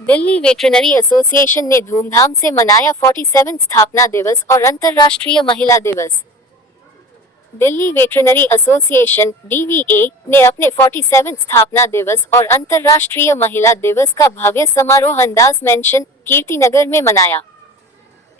Delhi veterinary association ने धूमधाम से मनाया 47 स्थापना दिवस और अंतर्राष्ट्रीय महिला दिवस। दिल्ली वेटरनरी एसोसिएशन (डीवीए) ने अपने 47 स्थापना दिवस और अंतर्राष्ट्रीय महिला दिवस का भव्य समारोह अंदाज मेंशन, कीर्तिनगर में मनाया।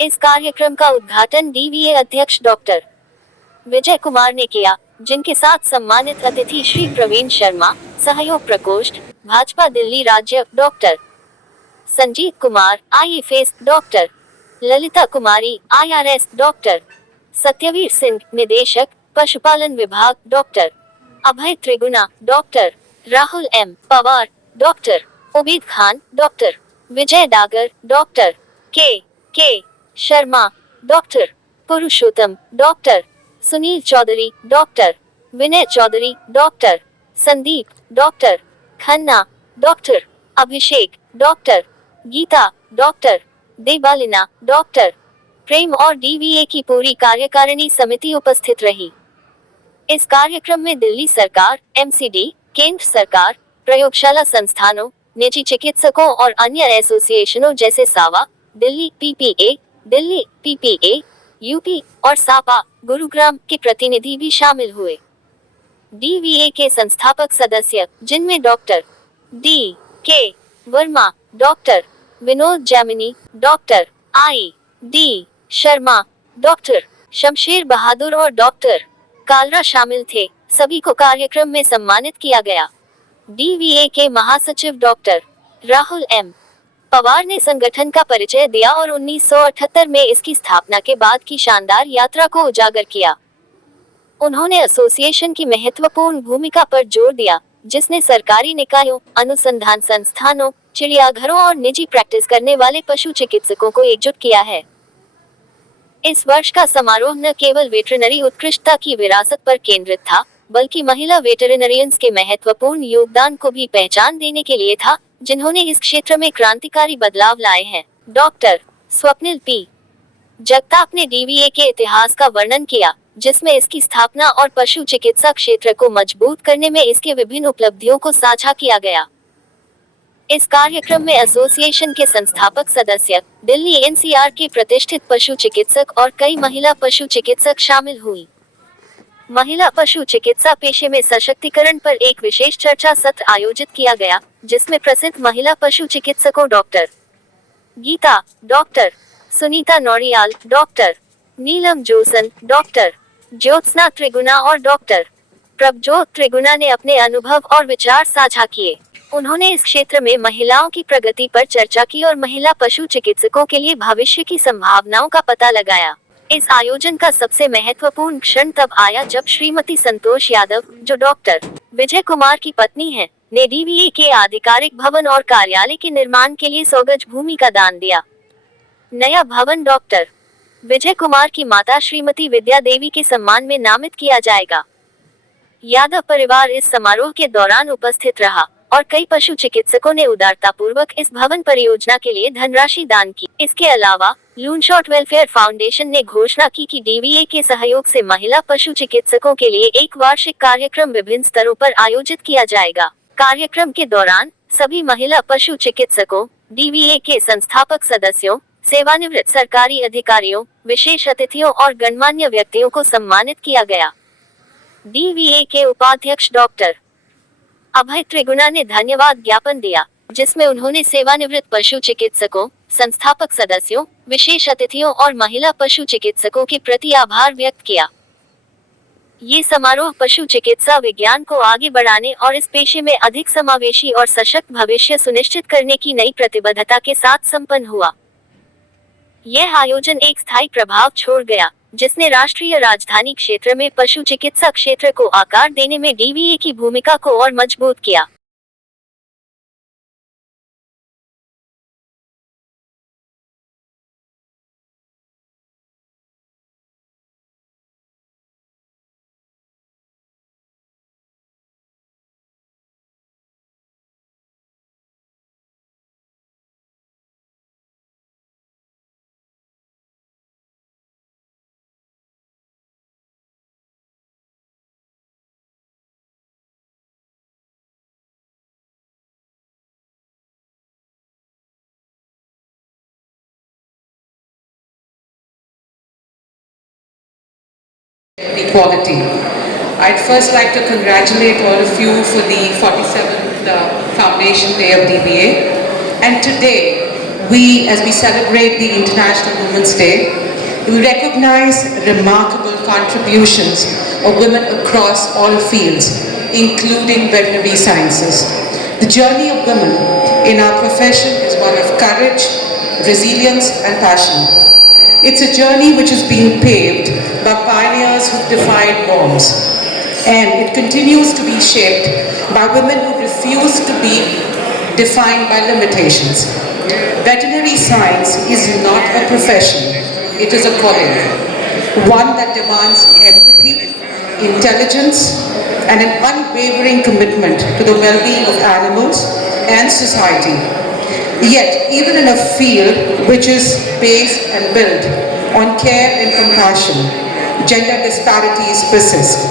इस कार्यक्रम का उद्घाटन डीवीए अध्यक्ष डॉक्टर विजय कुमार ने किया, जिनके साथ सम्मानित अतिथि श्री प्रवीण शर्मा, सहयोग प्रकोष्ठ, भाजपा दिल्ली राज्य, doctor Sanjeet Kumar, IFS, doctor Lalita Kumari, IRS, doctor Satyavir Singh, निदेशक, पशुपालन विभाग, doctor Abhay Triguna, doctor Rahul M Pawar, doctor Ubaid Khan, doctor Vijay Dagar, doctor K Sharma, doctor Purushottam, doctor Sunil Chaudhary, doctor Vinay Chaudhary, doctor Sandeep, doctor Khanna, doctor Abhishek, doctor Geeta, doctor Debalina, doctor Prem और डीवीए की पूरी कार्यकारिणी समिति उपस्थित रही। इस कार्यक्रम में दिल्ली सरकार, एमसीडी, केंद्र सरकार, प्रयोगशाला संस्थानों, निजी चिकित्सकों और अन्य एसोसिएशनों जैसे सावा, दिल्ली पीपीए, यूपी और सापा, गुरुग्राम के प्रतिनिधि भी शामिल हुए। डीवीए के संस्थापक सदस्य, जिनमें doctor K Verma, doctor Vinod Jaimini, doctor D Sharma, doctor Shamsher Bahadur और डॉक्टर कालरा शामिल थे, सभी को कार्यक्रम में सम्मानित किया गया। डीवीए के महासचिव डॉक्टर राहुल एम पवार ने संगठन का परिचय दिया और 1978 में इसकी स्थापना के बाद की शानदार यात्रा को उजागर किया। उन्होंने एसोसिएशन की महत्वपूर्ण भूमिका पर जोर दिया, जिसने सरकारी निकायों, अनुसंधान संस्थानों, चिड़ियाघरों और निजी प्रैक्टिस करने वाले पशु चिकित्सकों को एकजुट किया है। इस वर्ष का समारोह न केवल वेटरनरी उत्कृष्टता की विरासत पर केंद्रित था, बल्कि महिला वेटरनरियंस के महत्वपूर्ण योगदान को भी पहचान देने के लिए था, जिन्होंने इस क्षेत्र में क्रांतिकारी बदलाव लाए हैं। डॉक्टर स्वप्निल पी जगताप ने डीवीए के इतिहास का वर्णन किया, जिसमें इसकी स्थापना और पशु चिकित्सा क्षेत्र को मजबूत करने में इसके विभिन्न उपलब्धियों को साझा किया गया। इस कार्यक्रम में एसोसिएशन के संस्थापक सदस्य, दिल्ली एनसीआर के प्रतिष्ठित पशु चिकित्सक और कई महिला पशु चिकित्सक शामिल हुई। महिला पशु चिकित्सा पेशे में सशक्तिकरण पर एक विशेष चर्चा सत्र आयोजित किया गया, जिसमें प्रसिद्ध महिला पशु चिकित्सकों doctor Geeta, doctor Sunita Nauriyal, doctor Neelam Josan, doctor Jyotsna Triguna और डॉक्टर प्रभजोत त्रिगुणा ने अपने अनुभव और विचार साझा किए। उन्होंने इस क्षेत्र में महिलाओं की प्रगति पर चर्चा की और महिला पशु चिकित्सकों के लिए भविष्य की संभावनाओं का पता लगाया। इस आयोजन का सबसे महत्वपूर्ण क्षण तब आया जब श्रीमती संतोष यादव, जो डॉक्टर विजय कुमार की पत्नी है, ने डीवीए के आधिकारिक भवन और कार्यालय के निर्माण के लिए 100 गज भूमि का दान दिया। नया भवन डॉक्टर विजय कुमार की माता श्रीमती विद्या देवी के सम्मान में नामित किया जाएगा। यादव परिवार इस समारोह के दौरान उपस्थित रहा और कई पशु चिकित्सकों ने उदारतापूर्वक इस भवन परियोजना के लिए धनराशि दान की। इसके अलावा लूनशॉट वेलफेयर फाउंडेशन ने घोषणा की कि डीवीए के सहयोग से महिला पशु चिकित्सकों के लिए एक वार्षिक कार्यक्रम विभिन्न स्तरों पर आयोजित किया जाएगा। कार्यक्रम के दौरान सभी महिला पशु चिकित्सकों, डीवीए के संस्थापक सदस्यों, सेवानिवृत्त सरकारी अधिकारियों, विशेष अतिथियों और गणमान्य व्यक्तियों को सम्मानित किया गया। डीवीए के उपाध्यक्ष डॉक्टर अभय त्रिगुणा ने धन्यवाद ज्ञापन दिया, जिसमें उन्होंने सेवानिवृत्त पशु चिकित्सकों, संस्थापक सदस्यों, विशेष अतिथियों और महिला पशु चिकित्सकों के प्रति आभार व्यक्त किया। ये समारोह पशु चिकित्सा विज्ञान को आगे बढ़ाने और इस पेशे में अधिक समावेशी और सशक्त भविष्य सुनिश्चित करने की नई प्रतिबद्धता के साथ संपन्न हुआ। यह आयोजन एक स्थायी प्रभाव छोड़ गया, जिसने राष्ट्रीय राजधानी क्षेत्र में पशु चिकित्सा क्षेत्र को आकार देने में डीवीए की भूमिका को और मजबूत किया। equality. I'd first like to congratulate all of you for the 47th Foundation Day of DBA. And today, as we celebrate the International Women's Day, we recognize remarkable contributions of women across all fields, including veterinary sciences. The journey of women in our profession is one of courage, resilience, and passion. It's a journey which is being paved by pioneers who defied norms, and it continues to be shaped by women who refuse to be defined by limitations. Veterinary science is not a profession, it is a calling, one that demands empathy, intelligence, and an unwavering commitment to the well-being of animals and society. Yet, even in a field which is based and built on care and compassion, gender disparities persist.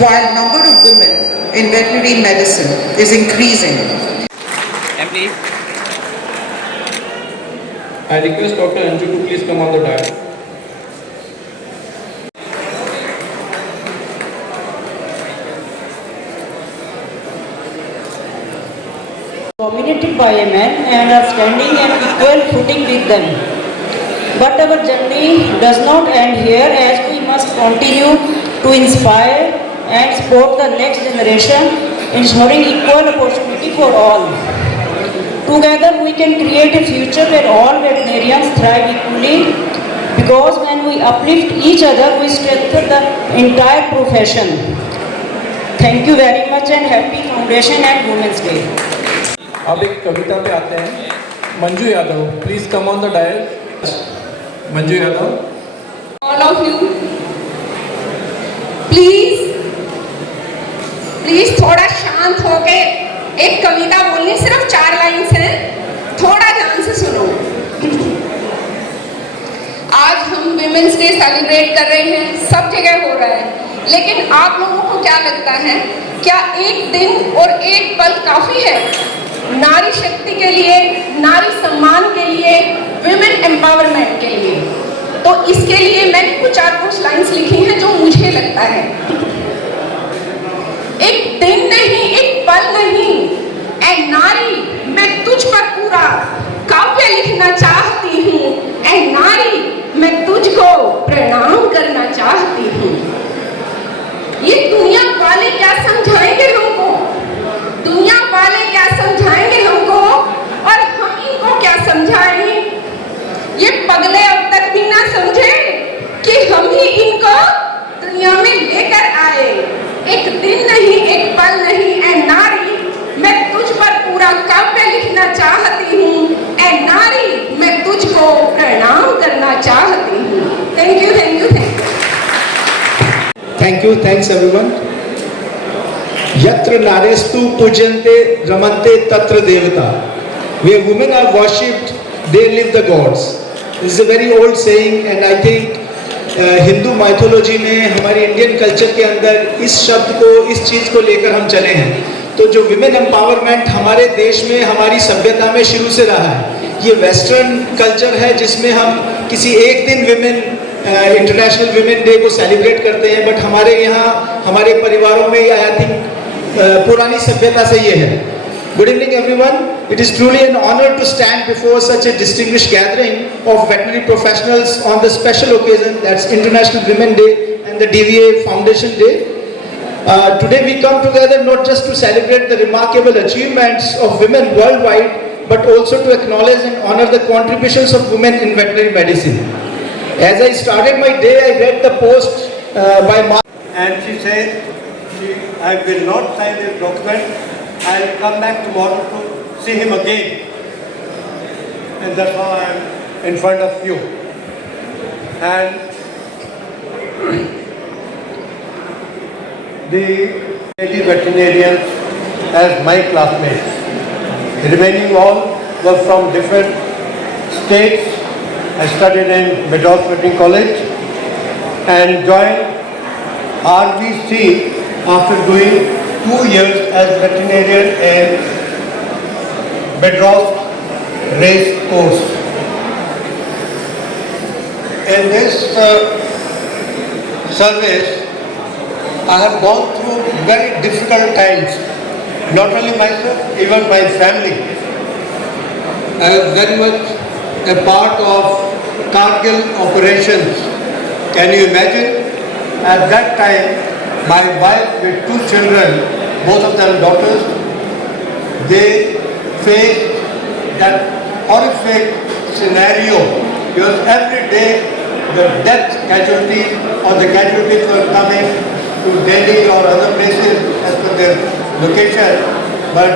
While number of women in veterinary medicine is increasing. Emily. I request Dr. Anju to please come on the dais. Dominated by a man and are standing on equal footing with them. But our journey does not end here, as we must continue to inspire and support the next generation, ensuring equal opportunity for all. Together we can create a future where all veterinarians thrive equally, because when we uplift each other, we strengthen the entire profession. Thank you very much and happy Foundation and Women's Day. अब एक कविता पे आते हैं. Manju Yadav, please come on the dial. Manju Yadav. All of you, please थोड़ा शांत होके एक कविता बोलनी, सिर्फ 4 लाइन से, थोड़ा ध्यान से सुनो. आज हम विमेंस डे सेलिब्रेट कर रहे हैं, सब जगह हो रहा है, लेकिन आप लोगों को क्या लगता है, क्या एक दिन और एक पल काफी है नारी शक्ति के लिए, नारी सम्मान के लिए, विमेन एम्पावरमेंट के लिए? तो इसके लिए मैंने कुछ 4 लाइंस लिखी हैं जो मुझे लगता है. एक दिन नहीं, एक पल नहीं, ऐ नारी मैं तुझ पर पूरा काव्य लिखना चाहती हूँ. ऐ नारी मैं तुझको प्रणाम करना चाहती हूँ. ये दुनिया वाले क्या समझाएंगे हमको, दुनिया वाले क्या समझाएंगे हमको, और हम इनको क्या समझाएं? ये पगले अब तक भी ना समझे कि हम ही इनको दुनिया में लेकर आए. एक दिन नहीं, एक पल नहीं, ऐ नारी मैं तुझ पर पूरा काव्य लिखना चाहती हूँ. ऐ नारी मैं तुझको प्रणाम करना चाहती हूँ. Thank you, thank you, thank you. Thank you, thanks everyone. Yatra narestu pujante ramante tatra devata. Where women are worshipped, they live the gods. This is a very old saying, and I think Hindu mythology में, हमारे Indian culture के अंदर इस शब्द को, इस चीज़ को लेकर हम चले हैं. तो जो विमेन एम्पावरमेंट हमारे देश में, हमारी सभ्यता में शुरू से रहा है, ये वेस्टर्न कल्चर है जिसमें हम किसी एक दिन विमेन इंटरनेशनल विमेन डे को सेलिब्रेट करते हैं. बट हमारे यहाँ, हमारे परिवारों में, आई थिंक पुरानी सभ्यता से ये है. Good evening everyone. It is truly an honor to stand before such a distinguished gathering of veterinary professionals on the special occasion, that's International Women Day and the DVA Foundation Day. Today we come together not just to celebrate the remarkable achievements of women worldwide, but also to acknowledge and honor the contributions of women in veterinary medicine. As I started my day, I read the post by Mark. And she said, I will not sign this document. I'll come back tomorrow to see him again. And that's how I am in front of you. And the lady veterinarians as my classmates. The remaining all were from different states. I studied in Madras Veterinary College and joined RVC after doing 2 years as veterinarian in Madras race course. In this service, I have gone through very difficult times. Not only myself, even my family. I was very much a part of Kargil operations. Can you imagine? At that time, my wife with 2 children, both of them daughters, they faced that horrific scenario because every day the death casualties or the casualties were coming to Delhi or other places as per their location, but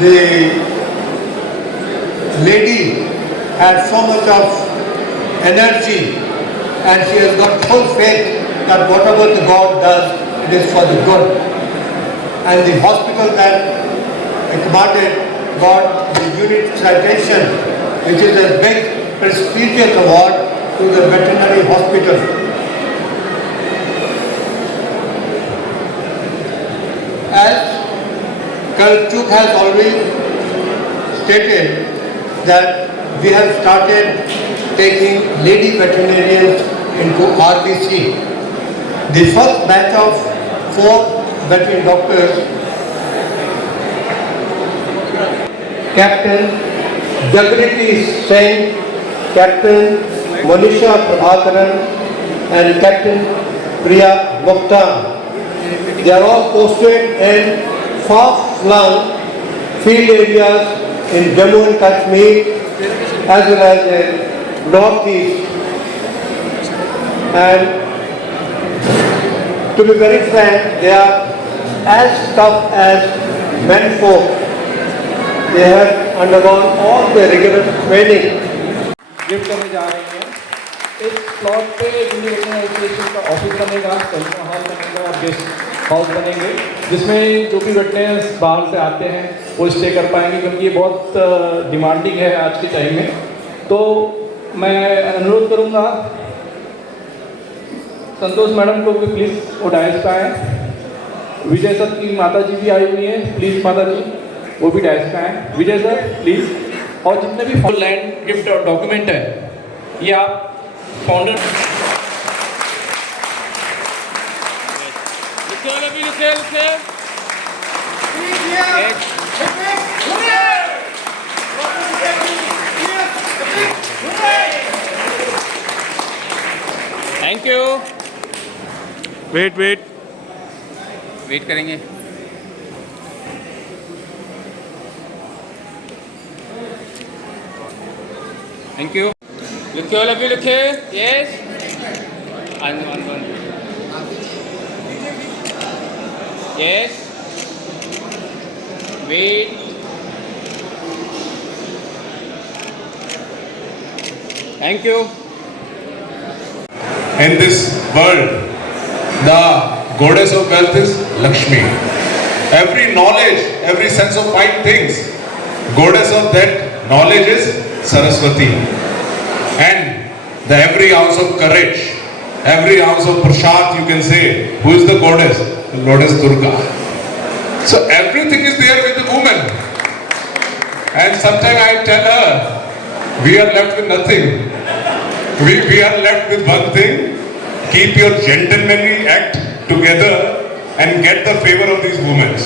the lady had so much of energy and she has got full faith that whatever the God does, it is for the good. And the hospital that I commanded got the unit citation, which is a big prestigious award to the veterinary hospital. As Kalchuk has already stated that we have started taking lady veterinarians into RBC. The first batch of 4 veterinary doctors, Captain Jagriti Singh, Captain Monisha Prabhakaran and Captain Priya Mokhtar. They are all posted in far-flung field areas in Jammu and Kashmir as well as in Northeast. And to be very frank, they are as tough as men folk. They have undergone all the rigorous training. Gift करने जा रहे हैं। इस plot पे Delhi veterinary association का office बनेगा, cultural hall बनेगा, guest house बनेंगे, जिसमें जो भी वेटनरियंस बाहर से आते हैं वो स्टे कर पाएंगे, क्योंकि ये बहुत डिमांडिंग है आज के टाइम में। तो मैं अनुरोध करूँगा संतोष मैडम को भी प्लीज़ वो डायस पे आएँ। विजय सर की माता जी भी आई हुई हैं, प्लीज़ माता जी वो भी डायस पे आएँ। विजय सर प्लीज़। और जितने भी लैंड गिफ्ट और डॉक्यूमेंट है ये आप फाउंडर थैंक यू। वेट करेंगे। Thank you. Look here, all of you, look here. Yes. One. Yes. Wait. Thank you. In this world, the goddess of wealth is Lakshmi. Every knowledge, every sense of fine things, goddess of that knowledge is Saraswati. And the every ounce of courage, every ounce of prasad, you can say, who is the goddess? The goddess Durga. So everything is there with the woman. And sometimes I tell her, we are left with nothing. We are left with one thing: keep your gentlemanly act together and get the favor of these women.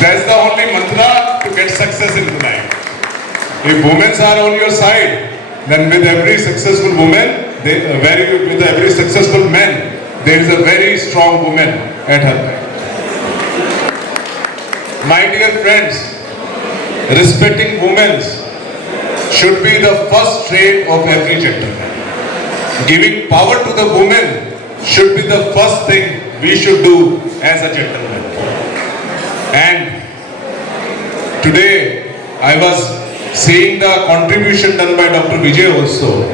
That's the only mantra to get success in life. If women are on your side, then with every successful woman, with every successful man, there is a very strong woman at her back. My dear friends, respecting women should be the first trait of every gentleman. Giving power to the woman should be the first thing we should do as a gentleman. And today I was seeing the contribution done by Dr. Vijay also.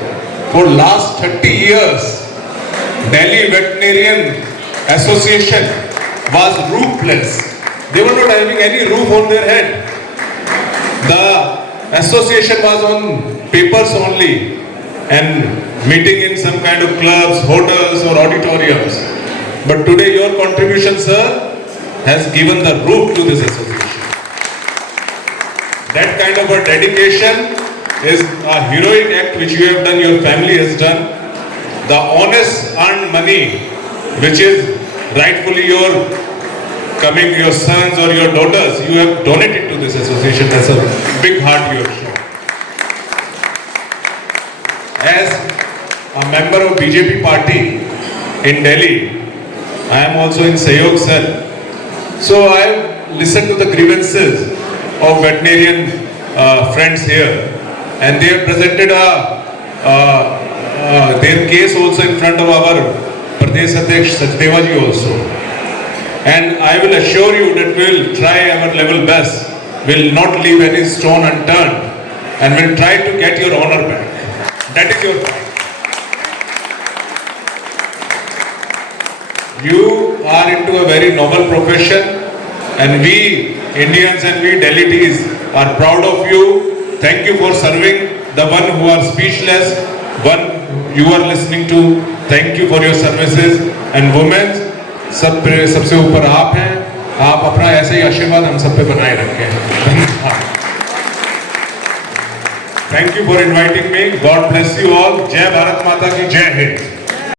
For last 30 years, Delhi Veterinarian Association was roofless. They were not having any roof on their head. The association was on papers only and meeting in some kind of clubs, hotels or auditoriums. But today your contribution, sir, has given the roof to this association. That kind of a dedication is a heroic act which you have done, your family has done. the honest earned money which is rightfully your coming your sons or your daughters, you have donated to this association. That's a big heart you have shown. As a member of BJP party in Delhi, I am also in Sahyog Cell. So I have listened to the grievances of veterinarian friends here, and they have presented their case also in front of our Pradesh Adhyaksh Sachdeva ji also. And I will assure you that we will try our level best, will not leave any stone unturned, and will try to get your honor back. That is your fight. You are into a very noble profession, and we Indians and we Delitis are proud of you. Thank you for serving the one who are speechless, one you are listening to. Thank you for your services. And women, सबसे ऊपर आप हैं. आप अपना ऐसे ही आशीर्वाद हम सब पे बनाए रखें. धन्यवाद. Thank you for inviting me. God bless you all. जय भारत माता की जय है.